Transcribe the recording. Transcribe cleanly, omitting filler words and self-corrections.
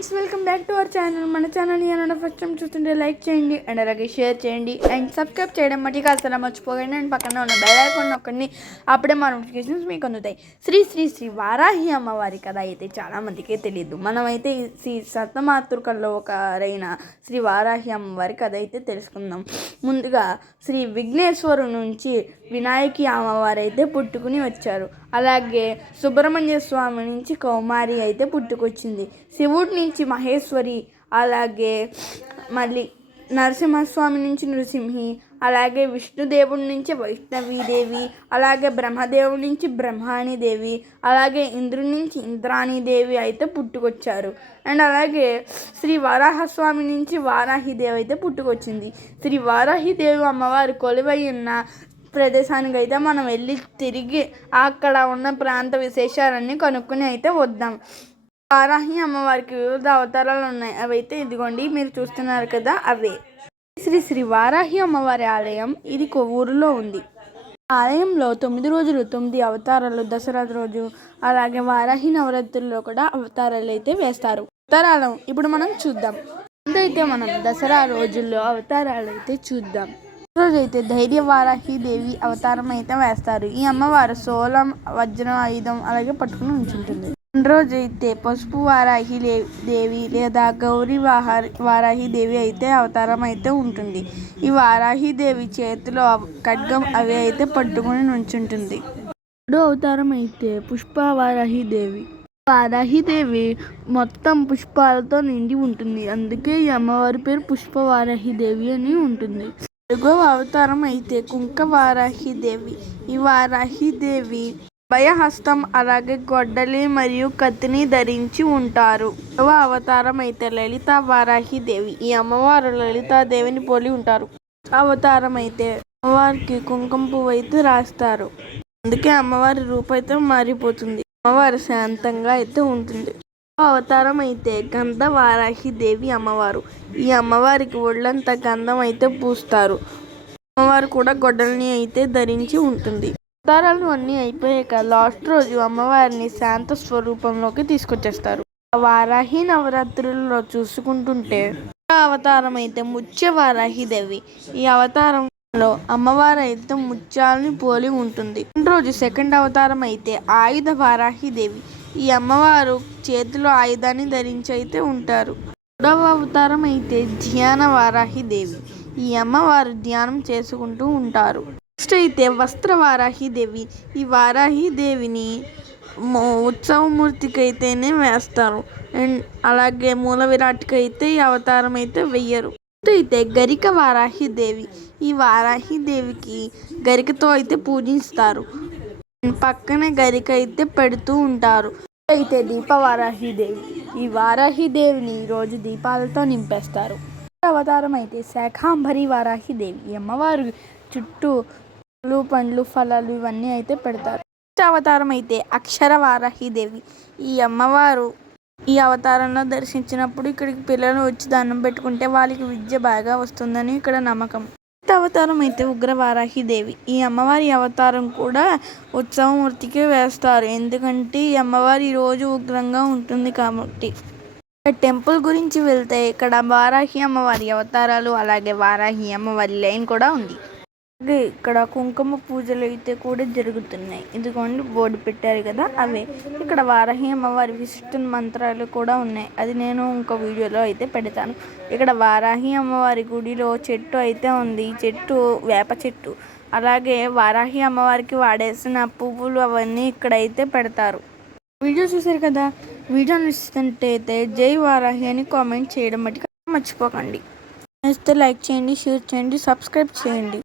Friends, welcome back to our channel. మన ఛానల్ని ఏమైనా ఫస్ట్ టైం చూస్తుంటే లైక్ చేయండి అండ్ అలాగే షేర్ చేయండి అండ్ సబ్స్క్రైబ్ చేయడం మటుకు అసలు మర్చిపోకండి. అండ్ పక్కన ఉన్న బెల్ ఐకాన్ నొక్కండి, అప్పుడే మా నోటిఫికేషన్స్ మీకు అందుతాయి. శ్రీ శ్రీ శ్రీ వారాహి అమ్మవారి కథ అయితే చాలామందికే తెలియదు. మనమైతే శ్రీ సప్తమాతృకల్లో ఒకరైన శ్రీ వారాహి అమ్మవారి కథ అయితే తెలుసుకుందాం. ముందుగా శ్రీ విఘ్నేశ్వరు నుంచి వినాయకి అమ్మవారు అయితే పుట్టుకుని వచ్చారు. అలాగే సుబ్రహ్మణ్య స్వామి నుంచి కౌమారి అయితే పుట్టుకొచ్చింది. శివుడి నుంచి మహేశ్వరి, అలాగే మళ్ళీ నరసింహస్వామి నుంచి నృసింహి, అలాగే విష్ణుదేవుడి నుంచి వైష్ణవీదేవి, అలాగే బ్రహ్మదేవుడి నుంచి బ్రహ్మాణీదేవి, అలాగే ఇంద్రుడి నుంచి ఇంద్రాణీదేవి అయితే పుట్టుకొచ్చారు. అండ్ అలాగే శ్రీ వారాహస్వామి నుంచి వారాహిదేవి అయితే పుట్టుకొచ్చింది. శ్రీ వారాహిదేవి అమ్మవారు కొలువై ఉన్న ప్రదేశానికి అయితే మనం వెళ్ళి తిరిగి అక్కడ ఉన్న ప్రాంత విశేషాలన్నీ కనుక్కొని అయితే వద్దాం. వారాహి అమ్మవారికి వివిధ అవతారాలు ఉన్నాయి. అవైతే ఇదిగోండి మీరు చూస్తున్నారు కదా, అవే శ్రీ శ్రీ వారాహి అమ్మవారి ఆలయం. ఇది కొవ్వూరులో ఉంది. ఆలయంలో 9 రోజులు 9 అవతారాలు, దసరా రోజు అలాగే వారాహి నవరాత్రుల్లో కూడా అవతారాలు అయితే వేస్తారు. అవతారాలు ఇప్పుడు మనం చూద్దాం. అయితే మనం దసరా రోజుల్లో అవతారాలు అయితే చూద్దాం. రోజైతే ధైర్య వారాహి దేవి అవతారం అయితే వేస్తారు. ఈ అమ్మవారు సోలం, వజ్రం, ఆయుధం అలాగే పట్టుకుని ఉంచుంటుంది. రోజైతే పసుపు వారాహి దేవి లేదా గౌరీ వారాహి దేవి అయితే అవతారం అయితే ఉంటుంది. ఈ వారాహి దేవి చేతిలో ఖడ్గం అవి అయితే పట్టుకుని నుంచుంటుంది. రెండో అవతారం అయితే పుష్ప వారాహి దేవి. వారాహి దేవి మొత్తం పుష్పాలతో నిండి ఉంటుంది. అందుకే ఈ అమ్మవారి పేరు పుష్ప వారాహి దేవి అని ఉంటుంది. 4వ అవతారం అయితే కుంక వారాహి దేవి. ఈ వారాహి దేవి భయహస్తం అలాగే గొడ్డలి మరియు కత్తిని ధరించి ఉంటారు. 5వ అవతారం అయితే లలిత వారాహి దేవి. ఈ అమ్మవారు లలితాదేవిని పోలి ఉంటారు. అవతారం అయితే అమ్మవారికి కుంకుమ పువ్వు అయితే రాస్తారు. అందుకే అమ్మవారి రూపం అయితే మారిపోతుంది. అమ్మవారు శాంతంగా అయితే ఉంటుంది. అవతారం అయితే గంధ వారాహి దేవి అమ్మవారు. ఈ అమ్మవారికి ఒళ్ళంతా గంధం అయితే పూస్తారు. అమ్మవారు కూడా గొడ్డల్ని అయితే ధరించి ఉంటుంది. అవతారాలు అన్నీ అయిపోయాక లాస్ట్ రోజు అమ్మవారిని శాంత స్వరూపంలోకి తీసుకొచ్చేస్తారు. వారాహి నవరాత్రుల్లో చూసుకుంటుంటే అవతారం అయితే ముత్య వారాహి దేవి. ఈ అవతారంలో అమ్మవారు అయితే ముత్యాలని పోలి ఉంటుంది. రోజు సెకండ్ అవతారం అయితే ఆయుధ వారాహి దేవి. ఈ అమ్మవారు చేతిలో ఆయుధాన్ని ధరించి అయితే ఉంటారు. 3వ అవతారం అయితే ధ్యాన వారాహి దేవి. ఈ అమ్మవారు ధ్యానం చేసుకుంటూ ఉంటారు. నెక్స్ట్ అయితే వస్త్ర వారాహి దేవి. ఈ వారాహి దేవిని ఉత్సవమూర్తికి అయితేనే వేస్తారు. అండ్ అలాగే మూల విరాట్కి అయితే ఈ అవతారం అయితే వెయ్యరు. అయితే గరిక వారాహి దేవి. ఈ వారాహి దేవికి గరికతో అయితే పూజిస్తారు. పక్కనే గరిక అయితే పెడుతూ ఉంటారు. అయితే దీప వారాహి దేవి. ఈ వారాహి దేవిని రోజు దీపాలతో నింపేస్తారు. అవతారం అయితే శాఖాంబరి వారాహి దేవి. ఈ అమ్మవారు చుట్టూ పండ్లు ఫలాలు ఇవన్నీ అయితే పెడతారు. అవతారం అయితే అక్షర వారాహి దేవి. ఈ అమ్మవారు ఈ అవతారంలో దర్శించినప్పుడు ఇక్కడికి పిల్లలు వచ్చి దండం పెట్టుకుంటే వాళ్ళకి విద్య బాగా వస్తుందని ఇక్కడ నమ్మకం. అవతారం అయితే ఉగ్ర వారాహి దేవి. ఈ అమ్మవారి అవతారం కూడా ఉత్సవమూర్తికి వేస్తారు. ఎందుకంటే ఈ అమ్మవారి రోజు ఉగ్రంగా ఉంటుంది కాబట్టి. టెంపుల్ గురించి వెళ్తే ఇక్కడ వారాహి అమ్మవారి అవతారాలు అలాగే వారాహి అమ్మవారి లైన్ కూడా ఉంది. అలాగే ఇక్కడ కుంకుమ పూజలు అయితే కూడా జరుగుతున్నాయి. ఇదిగోండి బోర్డు పెట్టారు కదా, అవే. ఇక్కడ వారాహి అమ్మవారి విశిష్ట మంత్రాలు కూడా ఉన్నాయి. అది నేను ఇంకో వీడియోలో అయితే పెడతాను. ఇక్కడ వారాహి అమ్మవారి గుడిలో చెట్టు అయితే ఉంది. ఈ చెట్టు వేప చెట్టు. అలాగే వారాహి అమ్మవారికి వాడేసిన పువ్వులు అవన్నీ ఇక్కడైతే పెడతారు. వీడియో చూసారు కదా, వీడియో నచ్చినట్టయితే జై వారాహి అని కామెంట్ చేయడం మటుకు మర్చిపోకండి. నచ్చితే లైక్ చేయండి, షేర్ చేయండి, సబ్స్క్రైబ్ చేయండి.